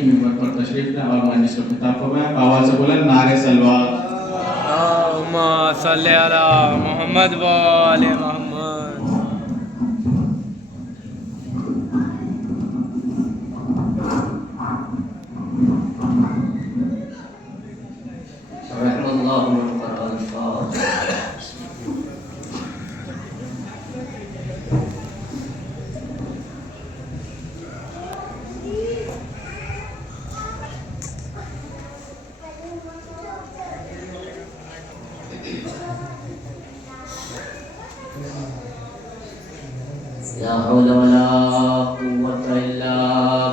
کی ممبر پر تشریف لیں اور مجلس کو خطاب فرمائیں. آواز سے بولیں نعرہ سلوات. اللہم صلی علی محمد و آل محمد. رحم اللہ من قرأ الفاتحہ. لا حول ولا قوة إلا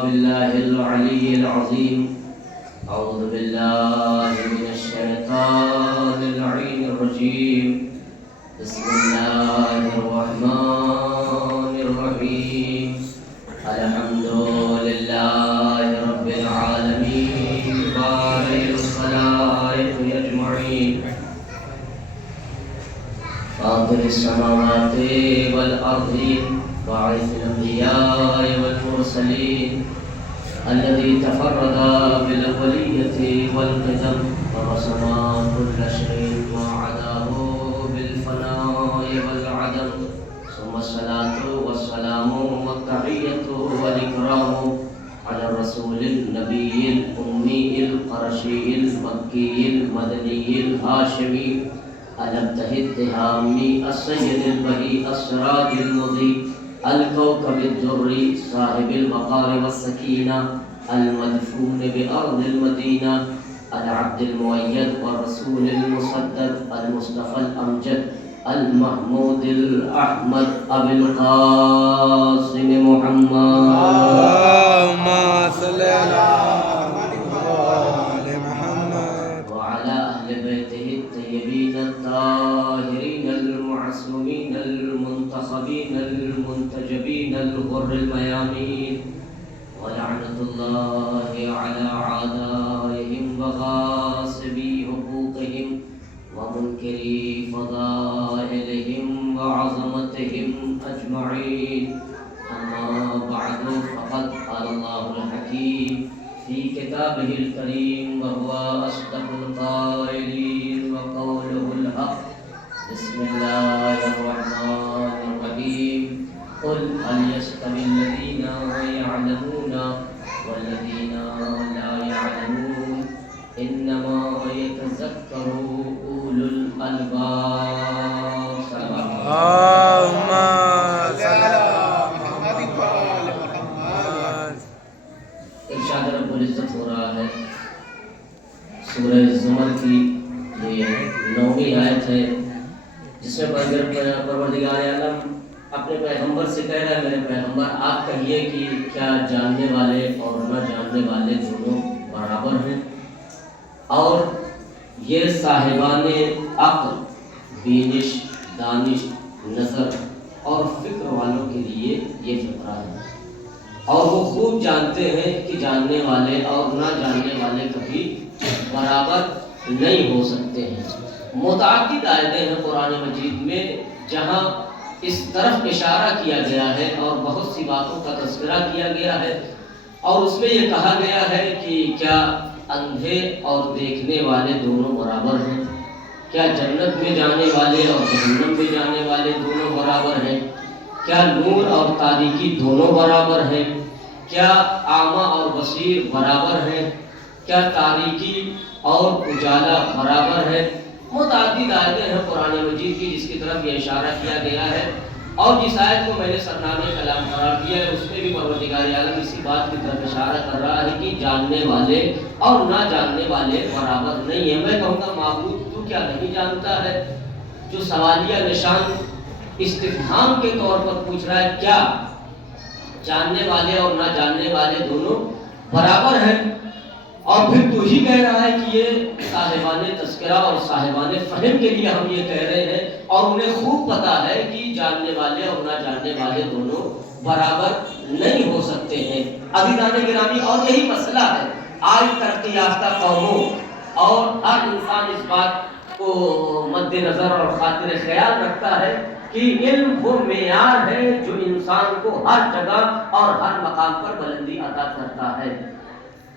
بالله العلي العظيم. أعوذ بالله من الشيطان اللعين الرجيم. بسم الله الرحمن الرحيم. الحمد لله رب العالمين بارئ الخلائق أجمعين فاطر السماوات والأرضين باعث الأنبياء والمرسلين الذي تفرد بالأولية والقدم ورسم كل شيء وعداه بالفناء والعدم. ثم الصلاة والسلام والتحية والإكرام على الرسول النبي الأمي القرشي المكي المدني الهاشمي الابتهي التهامي السيد البهي السراج المضيء الكوكب الدري صاحب الوقار والسكينة المدفون بأرض المدينة العبد المؤيد والرسول المسدد المصطفى الأمجد المحمود الأحمد أبي القاسم محمد. اللہم صلی علی محمد وعلى أهل بيته الطيبين الطاهرين المعصومين المنتخبين المنتجبين الغر الميامين. ولعنة الله على أعدائهم وغاصبي حقوقهم ومنكري فضائلهم وعظمتهم أجمعين. أما بعد فقد قال الله الحكيم في كتابه الكريم وهو أصدق القائلين وقوله الحق. بسم الله الرحمن الرحيم. قل هل يستوي الذين يعلمون والذين لا يعلمون إنما يتذكر أولو الألباب. اللہم صلی علی محمد و آل محمد. ارشاد رب العزت ہو رہا ہے سورہ زمر کی یہ 9ویں آیت ہے جس میں پروردگار عالم اپنے پیغمبر سے کہہ رہا ہے میرے پیغمبر آپ کہیے کہ کیا جاننے والے اور نہ جاننے والے دونوں برابر ہیں اور یہ صاحبان عقل بینش دانش نظر اور فکر والوں کے لیے یہ فقرہ ہے اور وہ خوب جانتے ہیں کہ جاننے والے اور نہ جاننے والے کبھی برابر نہیں ہو سکتے ہیں. متعدد آیتیں ہیں قرآن مجید میں جہاں اس طرف اشارہ کیا گیا ہے اور بہت سی باتوں کا تذکرہ کیا گیا ہے اور اس میں یہ کہا گیا ہے کہ کیا اندھے اور دیکھنے والے دونوں برابر ہیں, کیا جنت میں جانے والے اور جہنم میں جانے والے دونوں برابر ہیں, کیا نور اور تاریکی دونوں برابر ہیں, کیا اعمیٰ اور بصیر برابر ہیں, کیا تاریکی اور اجالا برابر ہے. متعدد آیتیں ہیں قرآن مجید کی جس کی طرف یہ اشارہ کیا گیا ہے اور جس آیت کو میں نے سرنامہ کلام قرار دیا ہے اس میں بھی پروردگار عالم اسی بات کی طرف اشارہ کر رہا ہے کہ جاننے والے اور نہ جاننے والے برابر نہیں ہیں. میں کہوں گا معبود تو کیا نہیں جانتا ہے؟ جو سوالیہ نشان استفہام کے طور پر پوچھ رہا ہے کیا جاننے والے اور نہ جاننے والے دونوں برابر ہیں اور پھر تو ہی کہہ رہا ہے کہ یہ صاحبان تذکرہ اور صاحبان فہم کے لیے ہم یہ کہہ رہے ہیں اور انہیں خوب پتا ہے کہ جاننے والے اور نہ جاننے والے دونوں برابر نہیں ہو سکتے ہیں. عزیزان گرامی اور یہی مسئلہ ہے آج ترقی یافتہ قوموں اور ہر انسان اس بات کو مد نظر اور خاطر خیال رکھتا ہے کہ علم وہ معیار ہے جو انسان کو ہر جگہ اور ہر مقام پر بلندی عطا کرتا ہے.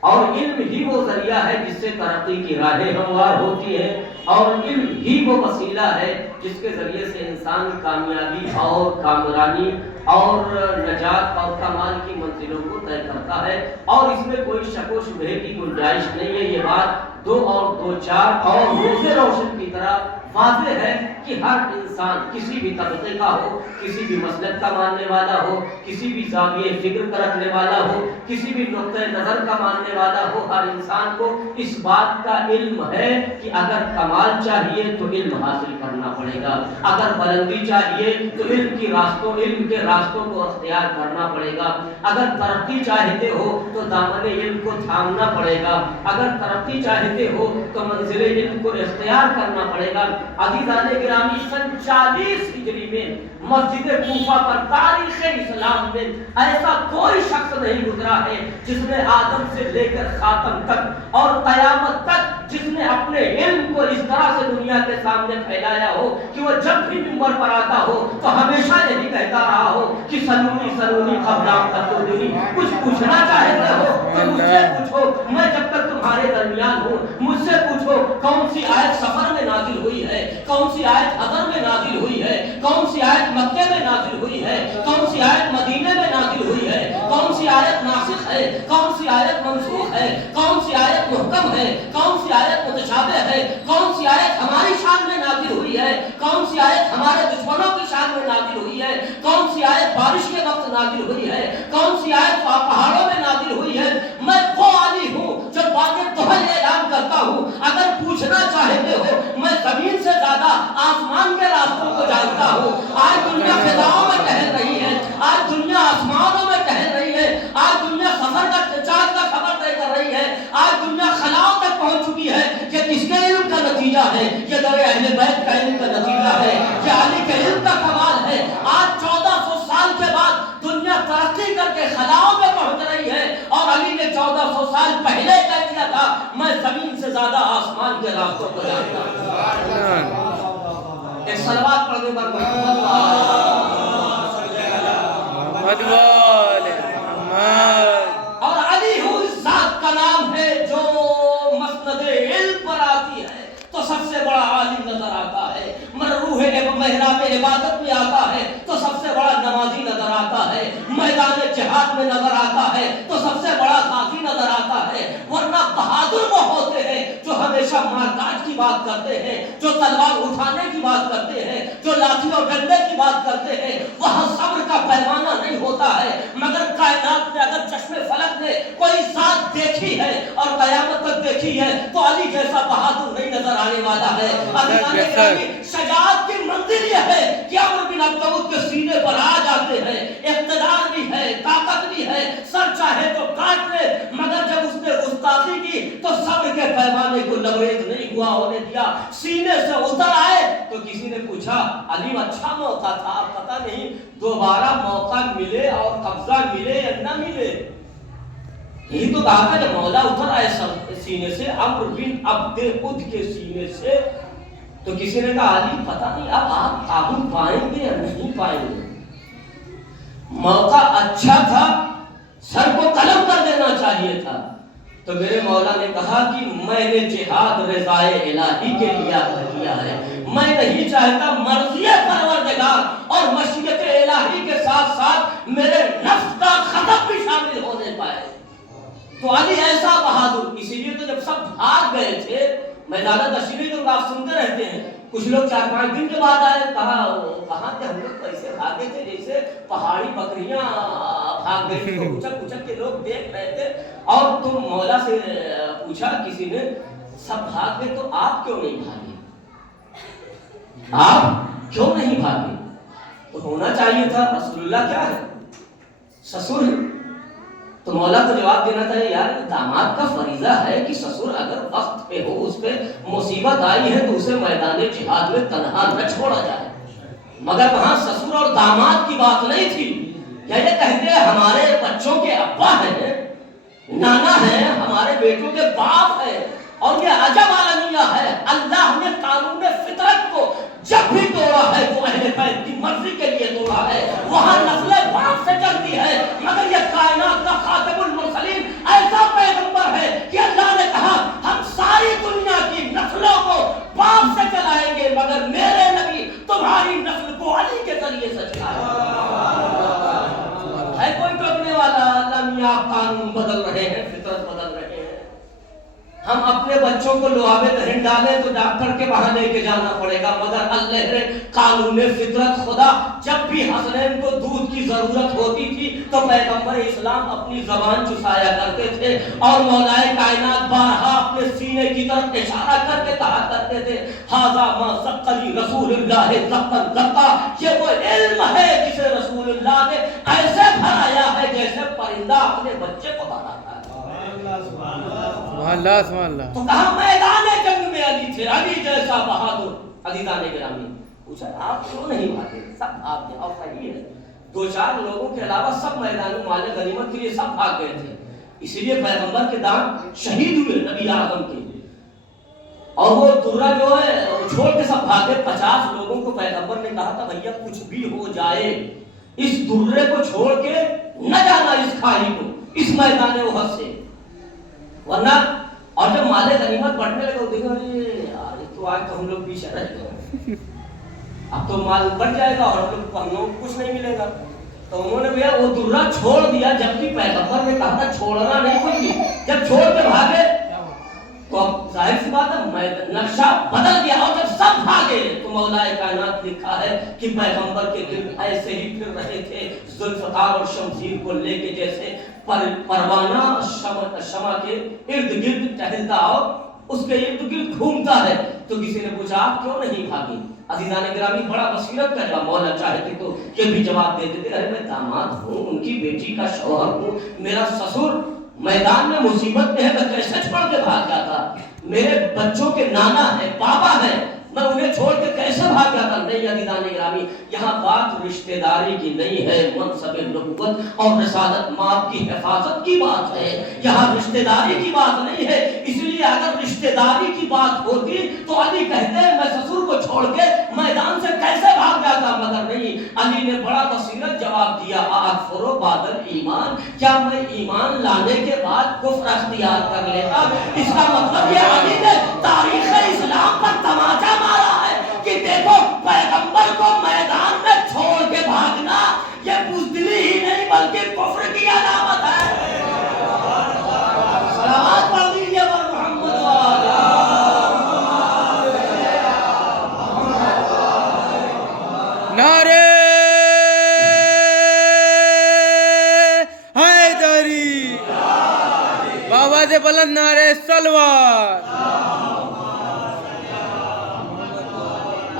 اور علم ہی وہ ذریعہ ہے جس سے ترقی کی راہیں ہموار ہوتی ہیں، اور علم ہی وہ وسیلہ ہے جس کے ذریعے سے انسان کامیابی اور کامرانی اور نجات اور کمال کی منزلوں کو طے کرتا ہے۔ اور اس میں کوئی شک و شبہے کی گنجائش نہیں ہے۔ یہ بات 2 اور 2 4 اور روز روشن کی طرح واضح ہے کہ ہر انسان کسی بھی طبقے کا ہو، کسی بھی مسلک کا ماننے والا ہو، کسی بھی زاویہ فکر کا رکھنے والا ہو، کسی بھی نقطۂ نظر کا ماننے والا ہو، ہر انسان کو اس بات کا علم ہے کہ اگر کمال چاہیے تو علم حاصل کرنا پڑے گا، اگر بلندی چاہیے تو علم کے راستوں کو اختیار کرنا پڑے گا، اگر ترقی چاہتے ہو تو دامن علم کو تھامنا پڑے گا، اگر ترقی چاہتے ہو تو منزل علم کو اختیار کرنا پڑے گا۔ عزیزان گرامی، سن 40 ہجری میں مسجد کوفہ پر تاریخ اسلام میں ایسا کوئی شخص نہیں گزرا ہے جس نے آدم سے لے کر خاتم تک اور قیامت تک جس نے اپنے علم کو اس طرح سے دنیا کے سامنے پھیلایا ہو کہ وہ جب بھی منبر پر آتا ہو تو ہمیشہ یہی کہتا رہا ہو کہ سنونی خبرام تقدونی، کچھ پوچھنا چاہتے ہو تو مجھ سے پوچھو، میں جب تک تمہارے درمیان ہوں، مجھ سے پوچھو کون سی آیت سفر میں نازل ہوئی ہے، کون سی آیت حضر میں نازل ہوئی ہے، کون سی آیت مکے میں نازل ہوئی ہے، کون سی آیت مدینے میں نازل ہوئی ہے، کون سی آیت ناسخ ہے، کون سی آیت منسوخ ہے، کون سی آیت محکم ہے، کون سی آیت متشابہ ہے، کون سی آیت ہماری شان میں نازل ہوئی ہے، کون سی آیت ہمارے دشمنوں کی شان میں نازل ہوئی ہے، کون سی آیت بارش کے وقت نازل ہوئی ہے، کون سی آیت پہاڑوں میں نازل ہوئی ہے۔ میں وہ علی ہوں جو باقی تمہیں اعلان کرتا ہوں، اگر پوچھنا چاہتے ہو میں زمین سے زیادہ آسمان کے راستوں کو جانتا ہوں۔ آج دنیا فضاؤں میں ٹہل رہی ہے، آج دنیا آسمانوں میں ٹہل رہی ہے، آج دنیا سفر کا چاند کا سفر طے کر رہی ہے، آج دنیا خلاؤں تک پہنچ چکی ہے۔ یہ کس کے علم کا نتیجہ ہے؟ یہ در اہل بیت کا علم کا نتیجہ ہے، یہ علی کے علم کا کمال ہے۔ آج 1400 سال کے بعد دنیا ترقی کر کے خلاؤں میں پہنچ رہی ہے، اور علی نے 1400 سال پہلے کہہ دیا تھا میں زمین سے زیادہ آسمان کے راستوں کو جانتا ہوں۔ ایک صلوات پڑھنے پر اور علی ہو اس ذات کا نام ہے جو مسند علم پر آتی ہے تو سب سے بڑا عالم نظر آتا ہے، روح محراب عبادت میں آتا ہے تو سب سے بڑا نمازی نظر آتا ہے، میدان جہاد میں نظر آتا ہے تو سب سے بڑا غازی نظر آتا ہے۔ ورنہ بہادر وہ ہوتے ہیں جو ہمیشہ مارکاٹ کی بات کرتے ہیں، جو تلوار اٹھانے کی بات کرتے ہیں، جو لاٹھی اور ڈنڈے کی بات کرتے ہیں۔ وہاں صبر کا پیمانہ نہیں ہوتا ہے، مگر کائنات میں اگر چشم فلک نے کوئی ذات دیکھی ہے اور قیامت تک دیکھی ہے تو علی جیسا بہادر نہیں نظر آنے والا ہے۔ شجاعت کی منزل یہ ہے کہ عمر بن عبدود کے سینے پر آ جاتے ہیں، اقتدار بھی ہے، طاقت بھی ہے، سر چاہے تو کاٹ لے، مگر جب اس نے گستاخی کی تو صبر کے پیمانے کو لبریز نہیں ہوا ہونے دیا، سینے سے اتر آئے۔ تو کسی نے پوچھا علی اچھا موقع تھا، پتہ نہیں دوبارہ موقع ملے اور قبضہ ملے یا نہ ملے۔ یہی تو کہا تھا جب مولا اتر آئے سینے سے، عمر بن عبدود کے سینے سے، تو کسی نے کہا علی پتہ نہیں اب آپ قابو پائیں گے یا نہیں پائیں گے۔ موقع اچھا تھا، سر کو قلم کر دینا چاہیے تھا۔ تو میرے مولا نے کہا کہ میں نے جہاد رضائے الہی کے لیے کیا ہے، میں نہیں چاہتا مرضی پروردگار اور مشیت الہی کے ساتھ ساتھ میرے نفس کا خطب بھی شامل ہونے پائے۔ تو علی ایسا بہادر، اسی لیے تو جب سب بھاگ گئے تھے، میں زیادہ تشریح تو آپ سنتے رہتے ہیں، کچھ لوگ 4-5 دن کے بعد آئے، کہاں تھے ہم لوگ، ایسے بھاگے تھے جیسے پہاڑی بکریاں بھاگ گئی تھی، اچک اچک کے لوگ دیکھ رہے تھے۔ اور تم مولا سے پوچھا کسی نے، سب بھاگ گئے تو آپ کیوں نہیں بھاگے، آپ کیوں نہیں بھاگے؟ تو ہونا چاہیے تھا، رسول اللہ کیا ہے، سسر ہے۔ تو مولا کو جواب دینا تھا یار داماد کا فریضہ ہے کہ سسر اگر وقت پہ ہو، اس پہ مصیبت آئی ہے تو اسے میدان جہاد میں تنہا نہ چھوڑا جائے، مگر وہاں سسر اور داماد کی بات نہیں تھی۔ یہ کہتے ہمارے بچوں کے ابا ہیں، نانا ہیں، ہمارے بیٹوں کے باپ ہیں، اور یہ عجب عالمیہ ہے، اللہ نے قانون فطرت کو جب بھی توڑا ہے تو اہل بیت کی مرضی کے لیے توڑا ہے، وہاں نسل باپ سے چلتی ہے، مگر یہ کائنات کا خاتم المرسلین ایسا پیغمبر ہے اپنے بچوں کو لعاب دہن ڈالیں تو ڈاکٹر کے وہاں لے کے جانا پڑے گا، مگر اللہ نے قانون فطرت خدا جب بھی حسنین کو دودھ کی ضرورت ہوتی تھی تو پیغمبر اسلام اپنی زبان چسایا کرتے تھے اور مولا کائنات بارہا اپنے سینے کی طرف اشارہ کر کے کہا کرتے تھے ھذا ما زقنی رسول اللہ زقا زقا، یہ وہ علم ہے جسے رسول اللہ نے ایسے بھرایا ہے جیسے پرندہ اپنے بچے کو بھراتا ہے۔ سبحان اللہ سبحان اللہ۔ تو کہا میدان جنگ میں علی تھے، علی جیسا بہادر۔ عزیزان گرامی پوچھا آپ کیوں نہیں بھاگے؟ سب آپ نے، اور صحیح ہے، دو چار لوگوں کے علاوہ سب میدان مال غنیمت کے لیے سب بھاگ گئے تھے، اسی لیے پیغمبر کے دان شہید ہوئے نبی اعظم کے، اور وہ درہ جو ہے چھوڑ کے سب بھاگے۔ 50 لوگوں کو پیغمبر نے کہا تھا بھیا کچھ بھی ہو جائے اس درے کو چھوڑ کے نہ جانا اس کھائی کو، اس میدان احد سے، ورنہ۔ اور جب مال غنیمت بڑھنے لگا وہ دیکھا یار تو آج تو ہم لوگ پیچھے رہ گئے، اب تو مال بڑھ جائے گا اور ہم لوگ کو کچھ نہیں ملے گا، تو انہوں نے بھیا وہ درہ چھوڑ دیا، جبکہ پیغمبر نے کہا تھا چھوڑنا نہیں کوئی، جب چھوڑ کے بھاگے تو اب ظاہر سی بات ہے نقشہ بدل گیا، اور جب سب بھاگے تو مولا کائنات لکھا ہے کہ پیغمبر کے گرد ایسے ہی پھر رہے تھے ذوالفقار اور شمشیر کو لے کے، جیسے پروانہ شمع کے ارد گرد ٹہلتا اور اس کے ارد گرد گھومتا ہے۔ تو کسی نے پوچھا آپ کیوں نہیں بھاگی؟ عزیزان گرامی بڑا بصیرت کا جواب، مولا چاہتے تو یہ بھی جواب دے دیتے، ارے میں داماد ہوں، ان کی بیٹی کا شوہر ہوں، میرا سسر میدان میں مصیبت میں ہے، میں کیسے چھوڑ کے بھاگ جاتا؟ میرے بچوں کے نانا ہے، بابا ہے، میں انہیں چھوڑ کے کیسے بھاگ جاتا؟ نہیں عزیزان گرامی، یہاں بات رشتہ داری کی نہیں ہے، منصب نبوت اور رسالت ماں کی حفاظت کی بات ہے، یہاں رشتہ داری کی بات نہیں ہے۔ اس لیے اگر رشتہ داری کی بات ہوتی تو علی کہتے ہیں میں سسر کو چھوڑ کے میدان سے کیسے بھاگ جاتا، مگر نہیں، علی نے بڑا بصیرت جواب دیا، اکفر بعد الایمان، کیا میں ایمان لانے کے بعد کفر اختیار کر لیتا؟ اس کا مطلب یہ علی نے تاریخ اسلام پر تماچا مارا ہے کہ دیکھو پیغمبر کو میدان میں چھوڑ کے بھاگنا یہ بزدلی ہی نہیں بلکہ کفر کی علامت ہے۔ صلوات پڑھ دیجیے پر محمد نعرے حیدری، بابا سے بلند نعرے سلوات۔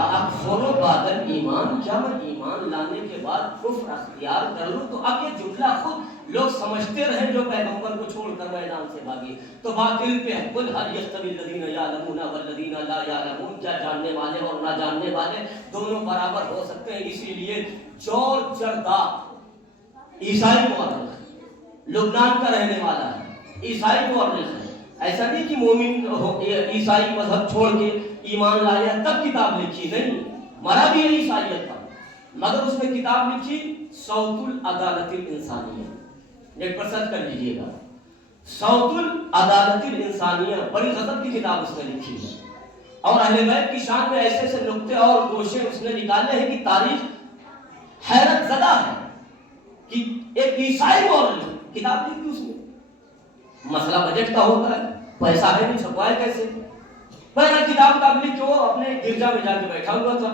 اکفر بعد الایمان، کیا میں ایمان لانے کے بعد کفر اختیار کر لوں؟ تو اب یہ جملہ خود لوگ سمجھتے رہے جو پیغمبر کو چھوڑ کر میدان سے بھاگے تو باطل پہ ہے، قل هل يستوي الذين يعلمون والذين لا يعلمون، کیا جاننے والے اور نہ جاننے والے دونوں برابر ہو سکتے ہیں؟ اسی لیے چور چردا عیسائی مورخ، لبنان کا رہنے والا ہے، عیسائی مورخ ہے، ایسا نہیں کہ مومن عیسائی مذہب چھوڑ کے ایمان لایا تب کتاب لکھی، نہیں، مرا بھی ہے عیسائیت کا، مگر اس نے کتاب لکھی صوت العدالت الانسانیہ، نیٹ پر سرچ کر لیجئے گا، صوت العدالت الانسانیہ، بڑی غضب کی کتاب اس نے لکھی ہے، اور اہل بیت کی شان میں ایسے ایسے نقطے اور گوشے اس نے نکالے ہیں کہ تاریخ حیرت زدہ ہے کہ ایک عیسائی مورخ کتاب لکھی اس نے۔ مسئلہ بجٹ کا ہوتا ہے، پیسہ ہے نہیں، چھپوائے کیسے؟ پہلا کتاب لکھ کے وہ اپنے گرجا میں جا کے بیٹھا ہوا تھا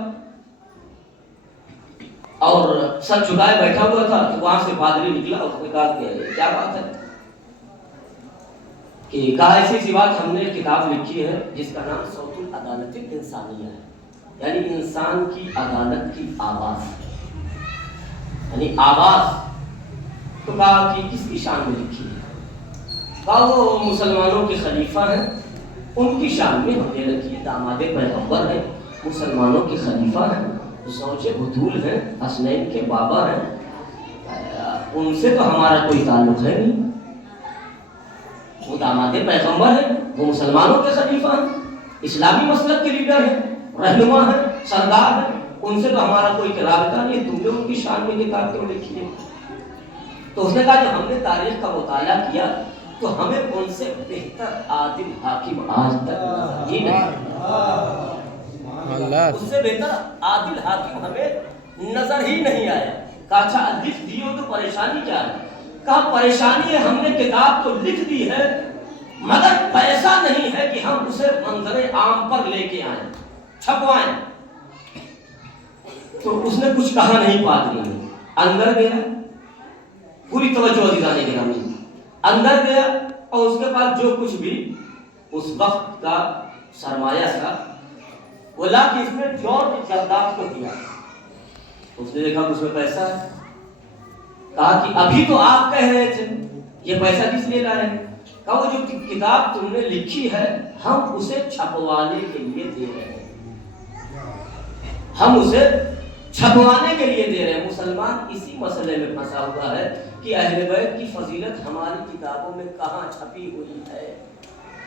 اور سر جھکائے بیٹھا ہوا تھا، تو وہاں سے پادری نکلا، اس نے کہا کہ کیا بات ہے؟ کہ کہا ایسی سی بات، ہم نے کتاب لکھی ہے جس کا نام صوت العدالت الانسانیہ ہے، یعنی انسان کی عدالت کی آواز، یعنی آواز۔ تو کہا کہ کس کی شان میں لکھی ہے؟ کہا وہ مسلمانوں کے خلیفہ ہیں، ان کی شان میں ہم نے لکھی ہے، داماد پیغمبر ہیں، مسلمانوں کے خلیفہ ہیں، زوج بطول ہیں، حسنین کے بابا ہیں، ان سے تو ہمارا کوئی تعلق ہے نہیں، وہ داماد پیغمبر ہیں، وہ مسلمانوں کے خلیفہ ہیں، اسلامی مسلک کے لیڈر ہیں، رہنما ہیں، سردار ہیں، ان سے تو ہمارا کوئی رابطہ نہیں، تم نے ان کی شان میں کتاب کیوں لکھی ہے؟ تو اس نے کہا کہ ہم نے تاریخ کا مطالعہ کیا تو ہمیں ان سے بہتر عادل حاکم آج تک نظر ہی نہیں، اس سے بہتر عادل حاکم ہمیں نظر ہی نہیں آیا۔ کہا اچھا لکھ دیو تو پریشانی کیا ہے؟ کہا پریشانی ہے ہم نے کتاب تو لکھ دی ہے مگر پیسہ نہیں ہے کہ ہم اسے منظر عام پر لے کے آئیں چھپوائیں. تو اس نے کچھ کہا نہیں پادری نے. اندر گیا, پوری توجہ دلانے کے نام اندر گیا اور اس کے پاس جو کچھ بھی اس وقت کا سرمایہ تھا وہ لا کے اس نے جارج زرداد کو دیا. اس نے دیکھا اس میں پیسہ ہے. کہا کہ ابھی تو آپ کہہ رہے تھے یہ پیسہ کس لیے لائے ہیں؟ کہا وہ جو کتاب تم نے لکھی ہے ہم اسے چھپوانے کے لیے دے رہے ہیں. ہم اسے چھپوانے کے لیے دے رہے ہیں. مسلمان اسی مسئلے میں پھنسا ہوا ہے کہ اہل بیت کی فضیلت ہماری کتابوں میں کہاں چھپی ہوئی ہے.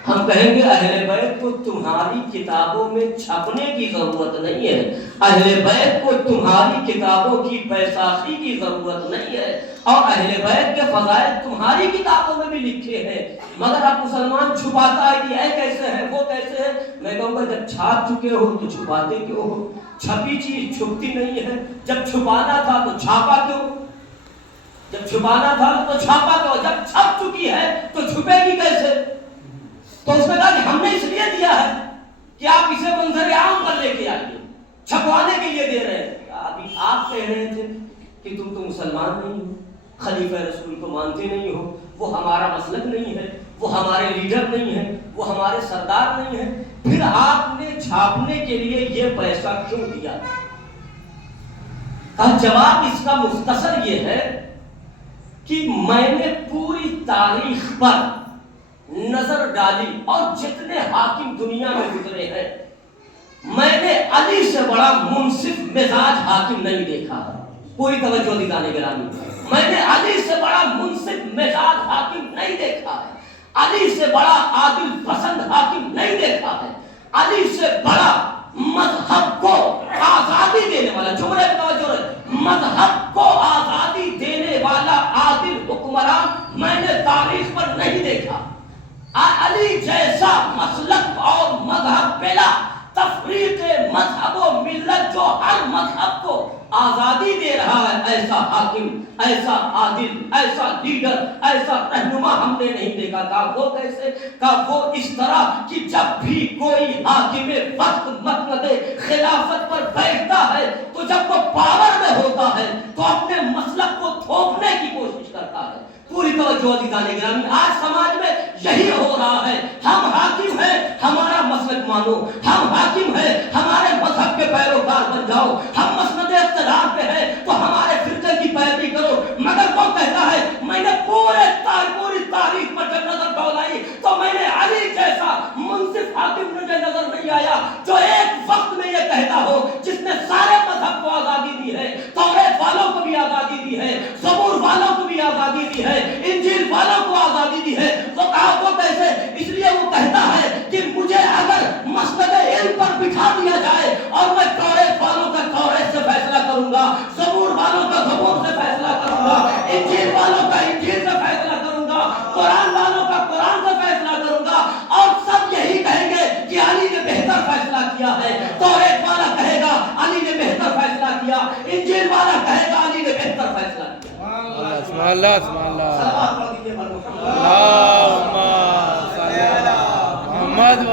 ہم کہیں گے اہل بیت کو تمہاری کتابوں میں چھپنے کی ضرورت نہیں ہے, اہل بیت کو تمہاری کتابوں کی بیساکھی کی ضرورت نہیں ہے, اور اہل بیت کے فضائل تمہاری کتابوں میں بھی لکھے ہیں, مگر اب مسلمان چھپاتا ہے کہ اے کیسے ہے وہ کیسے ہے. میں کہوں گا جب چھاپ چکے ہو تو چھپاتے کیوں ہو؟ چھپی چیز چھپتی نہیں ہے. جب چھپانا تھا تو چھاپا کیوں؟ جب چھپانا تھا تو چھاپا کیوں؟ جب چھپ چکی ہے تو چھپے گی کیسے؟ تو اس نے کہا کہ ہم نے اس لیے دیا ہے کہ آپ اسے منظر عام پر لے کے آئیے, چھپوانے کے لیے دے رہے ہیں. ابھی آپ کہہ رہے تھے کہ تم تو مسلمان نہیں ہو, خلیفہ رسول کو مانتے نہیں ہو, وہ ہمارا مسلک نہیں ہے, وہ ہمارے لیڈر نہیں ہے, وہ ہمارے سردار نہیں ہے, پھر آپ نے چھاپنے کے لیے یہ پیسہ کیوں دیا؟ جواب اس کا مختصر یہ ہے کہ میں نے پوری تاریخ پر نظر ڈالی اور جتنے حاکم دنیا میں گزرے ہیں میں نے علی سے بڑا منصف مزاج حاکم نہیں دیکھا. پوری توجہ دلانے کے رامی, میں نے علی سے بڑا منصف مزاج حاکم نہیں دیکھا ہے, علی سے بڑا عادل پسند حاکم نہیں دیکھا ہے, علی سے بڑا مذہب کو آزادی دینے والا, جملے پہ توجہ رہے, مذہب کو آزادی دینے والا عادل حکمران میں نے تاریخ پر نہیں دیکھا. علی جیسا مسلک اور مذہب بلا تفریق مذہب و ملت جو ہر مذہب کو آزادی دے رہا ہے, ایسا حاکم, ایسا عادل, ایسا لیڈر, ایسا رہنما ہم نے نہیں دیکھا. کہا وہ کیسے؟ کہا وہ اس طرح کہ جب بھی کوئی حاکم وقت مسند خلافت پر بیٹھتا ہے تو جب وہ پاور میں ہوتا ہے تو اپنے مسلک کو تھوپنے کی کوشش کرتا ہے. پوری توجہ دلانے کے لیے آج سماج میں یہی ہو رہا ہے. ہم حاکم ہیں, ہمارا مسلک مانو, ہم حاکم ہیں, ہمارے مذہب کے پیروکار بن جاؤ, ہم مسند اقتدار پہ ہیں تو ہمارے فرقے کی پیروی کرو. مگر وہ کہتا ہے میں نے پوری تاریخ پر جب نظر ڈولائی تو میں نے علی جیسا منصف حاکم مجھے نظر نہیں آیا جو ایک وقت میں یہ کہتا ہو, جس نے سارے مذہب کو آزادی دی ہے, توریت والوں کو بھی آزادی دی ہے, زبور والوں کو بھی آزادی دی ہے, انجیل والوں کو آزادی دی ہے. وہ کہا وہ کیسے؟ اس لیے وہ کہتا ہے کہ مجھے اگر مسند علم پر بٹھا دیا جائے اور میں توریت والوں کا توریت سے فیصلہ کروں گا, زبور والوں کا زبور سے فیصلہ کروں گا, انجیل والوں کا انجیل سے فیصلہ کروں گا, قرآن والوں کا قرآن سے فیصلہ کروں گا, اور سب یہی کہیں گے کہ علی نے بہتر فیصلہ کیا ہے. توریت والا کہے گا علی نے بہتر فیصلہ کیا, انجیل والا کہے گا علی نے بہتر فیصلہ کیا. سبحان اللہ, سبحان اللہ, محمد.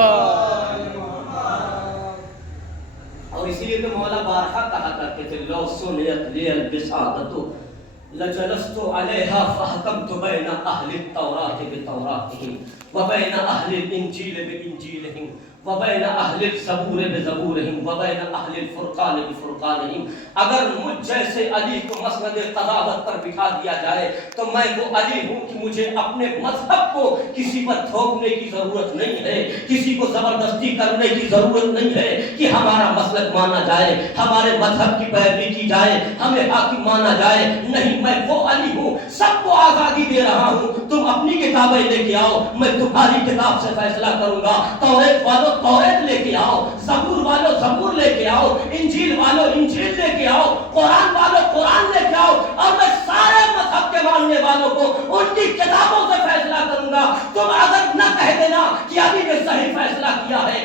اور اسی لیے تو مولا بارہا کہا کرتے تھے لو سنیت لی البساطۃ لجلست علیہا فحکمت بین اہل التوراۃ بتوراتہم وبین اہل الانجیل بانجیلہم وبین اہل الزبور بزبورہم وبین اہل الفرقان بفرقانہم. اگر مجھ جیسے علی کو مسند قضاوت پر بٹھا دیا جائے تو میں وہ علی ہوں کہ مجھے اپنے مذہب کو کسی پر تھوپنے کی ضرورت نہیں ہے, کسی کو زبردستی کرنے کی ضرورت نہیں ہے کہ ہمارا مسلک مانا جائے, ہمارے مذہب کی پیروی کی جائے, ہمیں حاکم مانا جائے. نہیں, میں وہ علی ہوں, سب کو آزادی دے رہا ہوں. تم اپنی کتابیں لے کے آؤ, میں تمہاری کتاب سے فیصلہ کروں گا. توریت والوں توریت لے کے آؤ, زبور والوں زبور لے کے آؤ, انجیل والوں انجیل لے کے آؤ, قرآن والوں قرآن لے کے آؤ, اور میں سارے مذہب کے ماننے والوں کو ان کی کتابوں سے فیصلہ کروں گا. تم اگر نہ کہہ دینا کہ علی نے صحیح فیصلہ کیا ہے,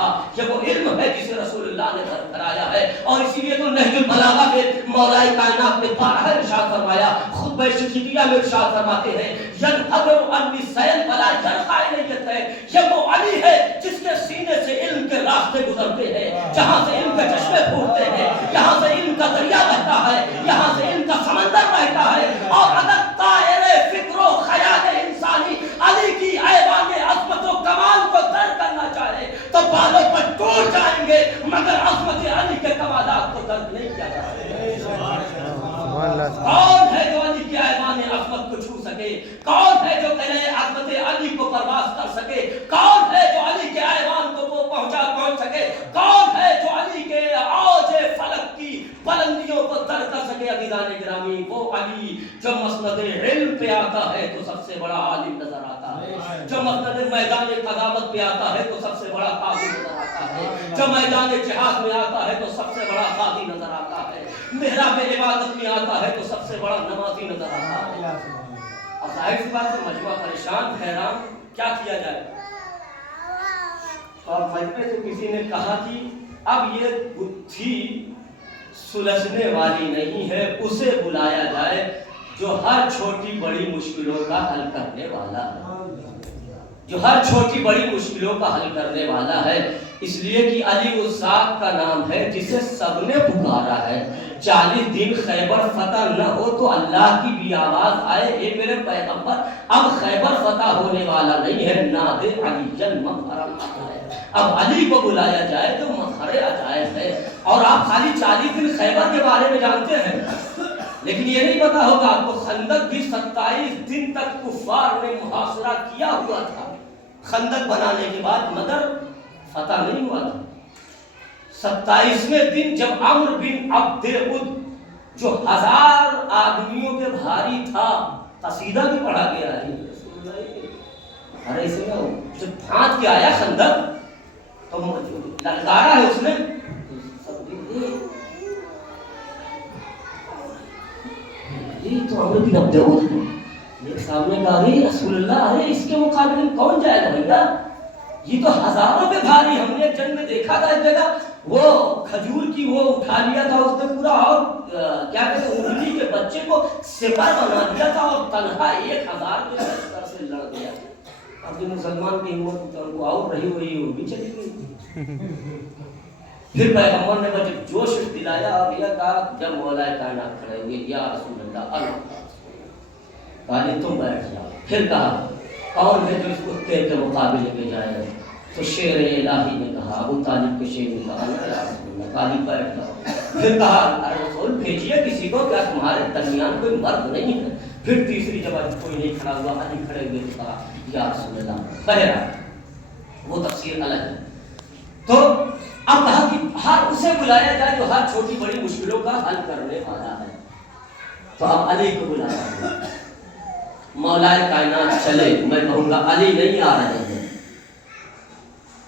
تھا، یہ وہ علم ہے جسے رسول اللہ نے کرایا ہے. اور اسی لیے تو نہج البلاغہ میں مولا کائنات نے بارہ ارشاد فرمایا، خطبہ شفیعیہ میں ارشاد فرماتے ہیں ینحدر عنی سیل فلا یرقى الیت ہے. یہ وہ علی ہے جس کے سینے سے علم کے راستے گزرتے ہیں، جہاں سے علم کے چشمے پھوٹتے ہیں، یہاں سے علم کا دریا بہتا ہے، یہاں سے علم کا سمندر بہتا ہے. اور اگر طائر فکر و خیال انسانی علی کی ایوان عظمت و کمال کو در کرنا چاہے تو بالوں پر ٹوٹ جائیں گے، مگر عظمت علی کے کمالات کو درد نہیں کیا جا سکتا. کون ہے جو علی کی ایوان عظمت کو چھو سکے؟ کون ہے جو کہے عظمت علی کو پرواز کر سکے؟ کون ہے جو علی کے ایوان کو پہنچ سکے؟ کون ہے جو علی کے اوج فلک کی بلندیوں کو در کر سکے؟ عزیزان گرامی، وہ علی جو مسند علم پہ آتا ہے تو سب سے بڑا عالم نظر آتا ہے، جو مسند میدان قضاوت پہ آتا ہے تو سب سے بڑا قاضی نظر آتا ہے، جو میدان جہاد میں آتا ہے تو سب سے بڑا قاضی نظر آتا ہے، محراب عبادت میں آتا ہے تو سب سے بڑا نمازی نظر آتا ہے. اب ظاہر سی بات ہے مجمع پریشان حیران، کیا کیا جائے؟ اور مجمع سے کسی نے کہا کہ اب یہ گتھی سلجھنے والی نہیں ہے، اسے بلایا جائے جو ہر چھوٹی بڑی مشکلوں کا حل کرنے والا ہے، جو ہر چھوٹی بڑی مشکلوں کا حل کرنے والا ہے. اس لیے کہ علی اس ذات کا نام ہے جسے سب نے پکارا ہے. 40 دن خیبر فتح نہ ہو تو اللہ کی بھی آواز آئے، اے میرے پیغمبر اب خیبر فتح ہونے والا نہیں ہے، نادے علی جن مظہر ہے. اب علی کو بلایا جائے تو مظہر عجائب ہے. اور آپ خالی 40 دن خیبر کے بارے میں جانتے ہیں، لیکن یہ نہیں پتا ہوگا آپ کو خندق بھی 27 دن تک کفار نے محاصرہ کیا ہوا تھا. خندق بنانے کے بعد مگر فتح نہیں ہوا تھا. 27ویں دن جب عمرو بن عبد ود جو 1000 آدمیوں کے بھاری تھا، قصیدہ بھی پڑھا گیا ہے، ارے اسے نا جب پھانچ کے آیا خندق تو للکارا ہے اس نے، یہ تو عمرو بن عبد ود ہے. میرے سامنے کہا ارے رسول اللہ، ارے اس کے مقابلے میں کون جائے گا بھیا، یہ تو ہزاروں پہ بھاری. ہم نے جنگ میں دیکھا تھا ایک جگہ وہ کھجور کی وہ اٹھا لیا تھا اس نے پورا، اور کیا کہتے ہیں انگلی کے بچے کو سپر بنا دیا تھا اور تنہا 1000 کے لشکر سے لڑ گیا. اب جو مسلمان کی ہمت ان کو اور رہی ہوئی وہ بھی چلی گئی. پھر پیغمبر نے جب جوش دلایا اور یہ کہا، جب مولا کائنات کھڑے ہوئے، یا رسول اللہ کہا تم بیٹھ جاؤ. پھر کہا کون ہے جو اس کتے کے مقابلے میں جائے گا؟ تو شیر الہی نے کہا، ابو طالب کے شیر نے کہا یا رسول اللہ کالی بیٹھ جاؤ. پھر کہا رسول بھیجیے کسی کو، کیا تمہارے درمیان کوئی مرد نہیں ہے؟ پھر تیسری جب کوئی نہیں کھڑا ہوا، علی کھڑے ہوئے تو کہا یا رسول اللہ. بہرحال وہ تفسیر الگ ہے. تو اب کہا کہ ہر اسے بلایا جائے جو ہر چھوٹی بڑی مشکلوں کا حل کرنے والا ہے. تو اب علی کو بلایا گیا. مولا کائنات چلے، میں کہوں گا علی نہیں آ رہے ہیں،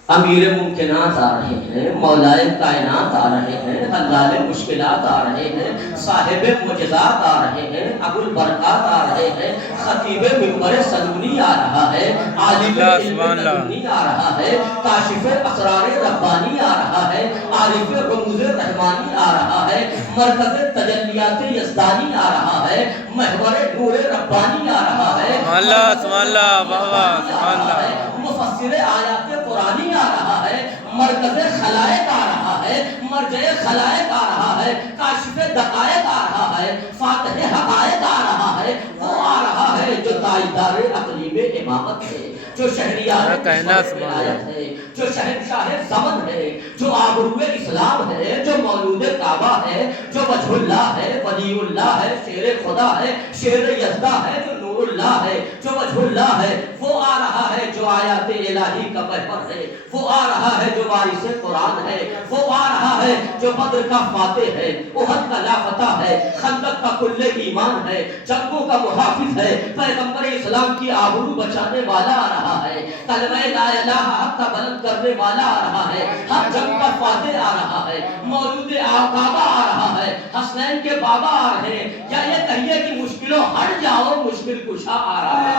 امیر ممکنات آ رہے ہیں، مولا کائنات آ رہے ہیں، حلال مشکلات آ رہے ہیں، صاحب معجزات آ رہے ہیں، ابو البرکات آ رہے ہیں، خطیب منبر سنونی آ رہا ہے، عالم علم لدنی آ رہا ہے، کاشف اسرار ربانی آ رہا ہے، عارف رموز رحمانی آ رہا ہے، مرکز تجلیات یزدانی آ رہا ہے، محور نور ربانی آ رہا ہے، سبحان اللہ بابا سبحان اللہ، مفسر آیات قرآنی آ رہا ہے، مرکز خلائق آ رہا ہے، مرجع خلائق آ رہا ہے، کاشف دقائق آ رہا ہے، فاتح حقائق آ رہا ہے. وہ آ رہا ہے جو تاجدار اقلیم امامت ہے، جو شہریار ولایت ہے، جو شہنشاہ زمن ہے، جو آبرو اسلام ہے، جو مولود کعبہ ہے، جو وجہ اللہ ہے، ولی اللہ ہے، شیر خدا ہے، شیر یزدہ ہے، جو نور اللہ ہے، جو وجہ اللہ ہے. وہ آ رہا ہے جو آیات الہی کا محور ہے، وہ آ رہا ہے جو وارث قرآن ہے، وہ آ رہا ہے جو بدر کا فاتح ہے، احد کا لافتہ ہے، خندق کا کل ایمان ہے، جنگوں کا محافظ ہے، پیغمبر اسلام کی آبرو بچانے والا آ رہا ہے، کلمہ لا الہ حق کا بلند کرنے والا آ رہا ہے، ہر جنگ کا فاتح آ رہا ہے، مولود کعبہ آ رہا ہے، حسنین کے بابا آ رہے ہیں، یا یہ کہیے کہ مشکلوں ہٹ جاؤ، مشکل کشا آ رہا ہے.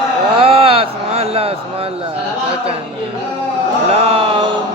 سبحان اللہ سبحان اللہ. اللہم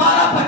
12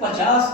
50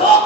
2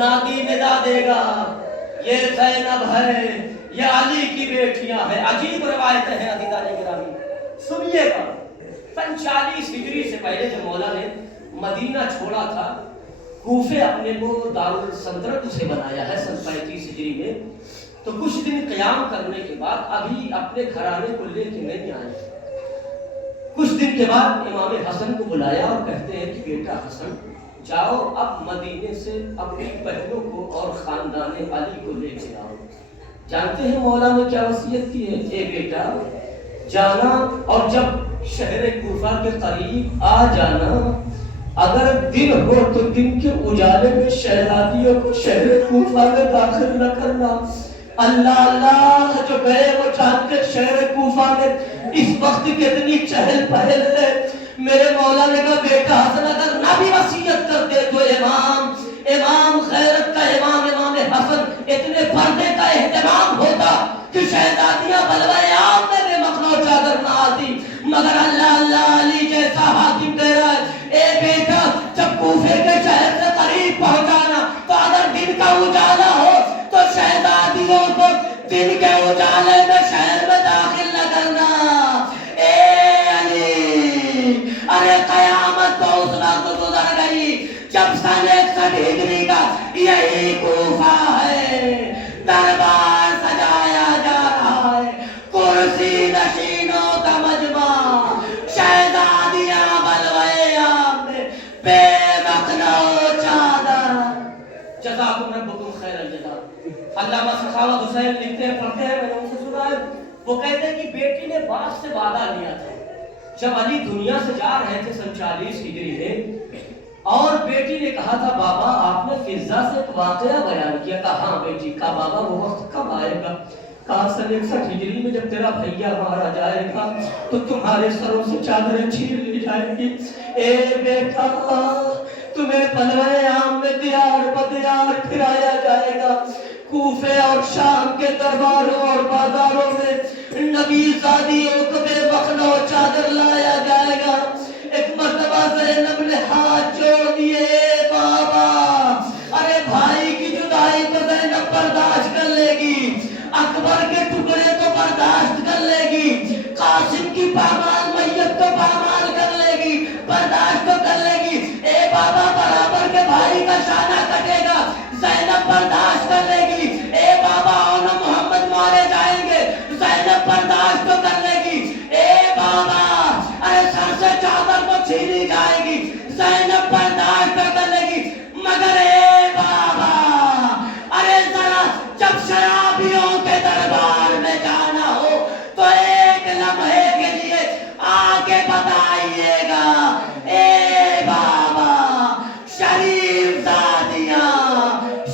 منادی ندا دے گا یہ زینب ہے، یہ علی کی بیٹیاں ہیں۔ عجیب روایتیں ہیں عزیزان گرامی، سنیے گا۔ 45 ہجری سے پہلے جب مولا نے مدینہ چھوڑا تھا، کوفے اپنے کو دارالسلطنت اسے بنایا ہے سن 35 ہجری میں، تو کچھ دن قیام کرنے کے بعد ابھی اپنے گھرانے کو لے کے نہیں آئے۔ کچھ دن کے بعد امام حسن کو بلایا اور کہتے ہیں کہ بیٹا حسن جاؤ اب مدینے سے اپنی بہنوں کو اور خاندان علی کو لے کے آؤ۔ جانتے ہیں مولا نے کیا وصیت کی ہے؟ اے بیٹا جانا اور جب شہر کوفہ کے قریب آ جانا، اگر دن ہو تو دن کے اجالے میں شہزادیوں کو شہر کوفہ میں داخل نہ کرنا۔ اللہ اللہ جو گئے وہ جانتے شہر کوفہ میں اس وقت کتنی چہل پہل ہے۔ میرے مولا نے کہا بیٹا حسن اگر نہ بھی وصیت کرتے تو امام خیرت کا امام حسن اتنے پردے کا اہتمام ہوتا کہ شہزادیاں بلوائے عام میں بے مخلوع چادر نہ آتی، مگر اللہ اللہ علی جیسا حاکم کہہ رہا ہے اے بیٹا جب کوفے کے شہر سے قریب پہنچانا تو اگر دن کا اجالا ہو تو شہزادیوں کو دن کے اجالے میں شہر میں داخل نہ کرنا۔ اے علی ارے قیامت تو اس وقت گزر گئی جب سن 61 ہجری کا یہی کوفہ ہے، دربار سجایا جا رہا ہے، کرسی نشینوں کا مجمع، شہزادیاں بلوائے عام میں بے مخلوع چادر۔ جزاکم ربکم خیر الجزا۔ علامہ سخاوت حسین لکھتے ہیں، پڑھتے ہیں، میں نے ان سے سنا ہے، وہ کہتے ہیں کہ بیٹی نے باپ سے وعدہ لیا تھا جب علی دنیا سے جا رہے تھے سن 40 ہجری میں، اور بیٹی نے کہا تھا بابا آپ نے فضہ سے ایک واقعہ بیان کیا، کہا ہاں بیٹی، کہا بابا وہ وقت کب آئے گا؟ کہا سن 61 ہجری میں جب تیرا بھیا مارا جائے گا تو تمہارے سروں سے چادریں چھین لی جائیں گی۔ اے بیٹا تمہیں بلوائے عام میں دیار بدیار پھرایا جائے گا، کوفے اور شام کے درباروں اور بازاروں میں نبی زادیوں کو بے مخلوع چادر لایا جائے گا۔ ایک مرتبہ زینب نے ہاتھ جوڑ دیے، بابا ارے بھائی کی جدائی تو زینب برداشت کر لے گی، اکبر کے ٹکڑے تو برداشت کر لے گی، قاسم کی پامال میت تو پامال کر لے گی، برداشت تو کر لے گی، اے بابا برابر کے بھائی کا شانہ کٹے گا زینب برداشت کر لے گی، اے بابا اونا محمد مارے جائیں گے زینب برداشت تو کر لے گی، اے بابا ارے سر سے چادر کو چھینی جائے گی زینب برداشت تو کر لے گی، مگر اے بابا ارے ذرا جب شرابیوں کے دربار میں جانا ہو تو ایک لمحے کے لیے آگے بتائیے گا، اے بابا شریف زادیاں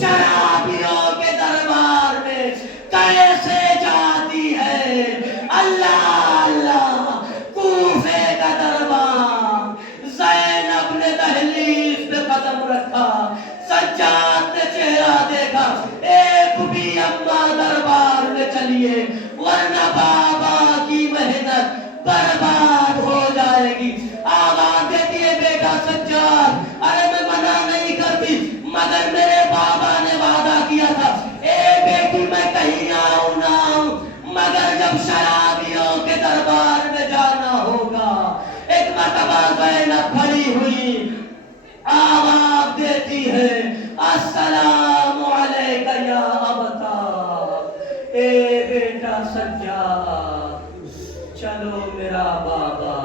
شرابیوں کے دربار میں کیسے جاتی ہے؟ اللہ اللہ کوفے کا دربار، زینب نے دہلیز پہ قدم رکھا، سجاد نے چہرہ دیکھا، ایک بھی اماں دربار میں چلیے ورنہ بابا کی محنت برباد ہو جائے گی۔ آواز دیتی ہے بیٹا سجاد ارے میں منع نہیں کرتی، مگر میرے بابا نے وعدہ کیا تھا اے بیٹی میں کہیں آؤں نہ آؤں، مگر جب شرابیوں کے دربار میں جانا ہوگا۔ ایک مرتبہ زینب کھڑی ہوئی آواز دیتی ہے السلام علیکہ یا ابتا، اے بیٹا سجاد چلو میرا بابا،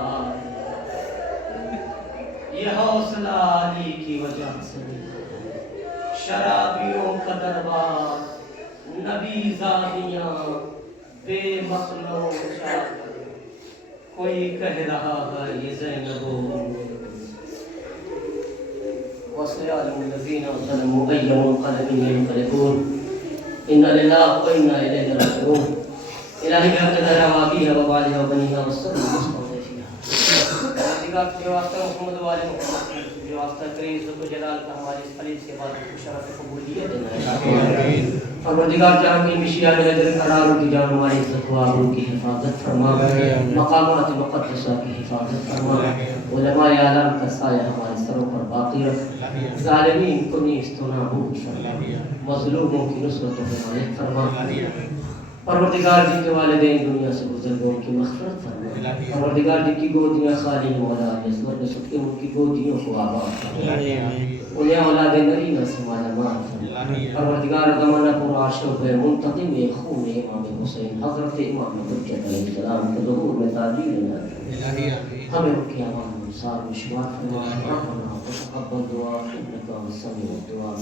یہ حوصلہ علی کی وجہ سے، شرابیوں کا دربار، نبی زادیاں بے مخلوع چادر، کوئی کہہ رہا ہے یہ زینب وسيعلم الذين ظلموا أي منقلب ينقلبون إنا لله وإنا إليه راجعون إلهي بحق دعوابها وبعدها وبنيها والسر المصطفى فيها دیگر کے واسطہ محمد والے محمد جو واسطہ کریم ذو جلال کا ہماری اس قلیب سے بات کو شرف قبولیت دینا آمین۔ پروردگار جہاں کی مشیاء میں نظر قرار کی جان ہماری عزت و آبرو کی حفاظت فرما، مقامات مقدسہ کی حفاظت فرما، علماء اعلام کا سایہ ہمارے سر قبروں پر باقی رکھ، ظالمین کو نیست و نابود فرما، مظلوموں کی نصرت و حمایت فرما، پروردگار جن کے والدین دنیا سے گزر گئے ان کی مغفرت فرما، پروردگار جن کی گودیاں خالی ہیں مولا عزت میں سب کے ان کی گودیوں کو آباد فرما، انہیں اولاد نرینہ سے مالا مال فرما، پروردگار زمانہ پر عاشق ہے منتقم خون امام حسین حضرت امام حجت علیہ السلام کے ظہور میں تعجیل نہ ہمیں ان کی عوام انصار میں شمار فرما، ربنا تقبل دعا انك سميع الدعاء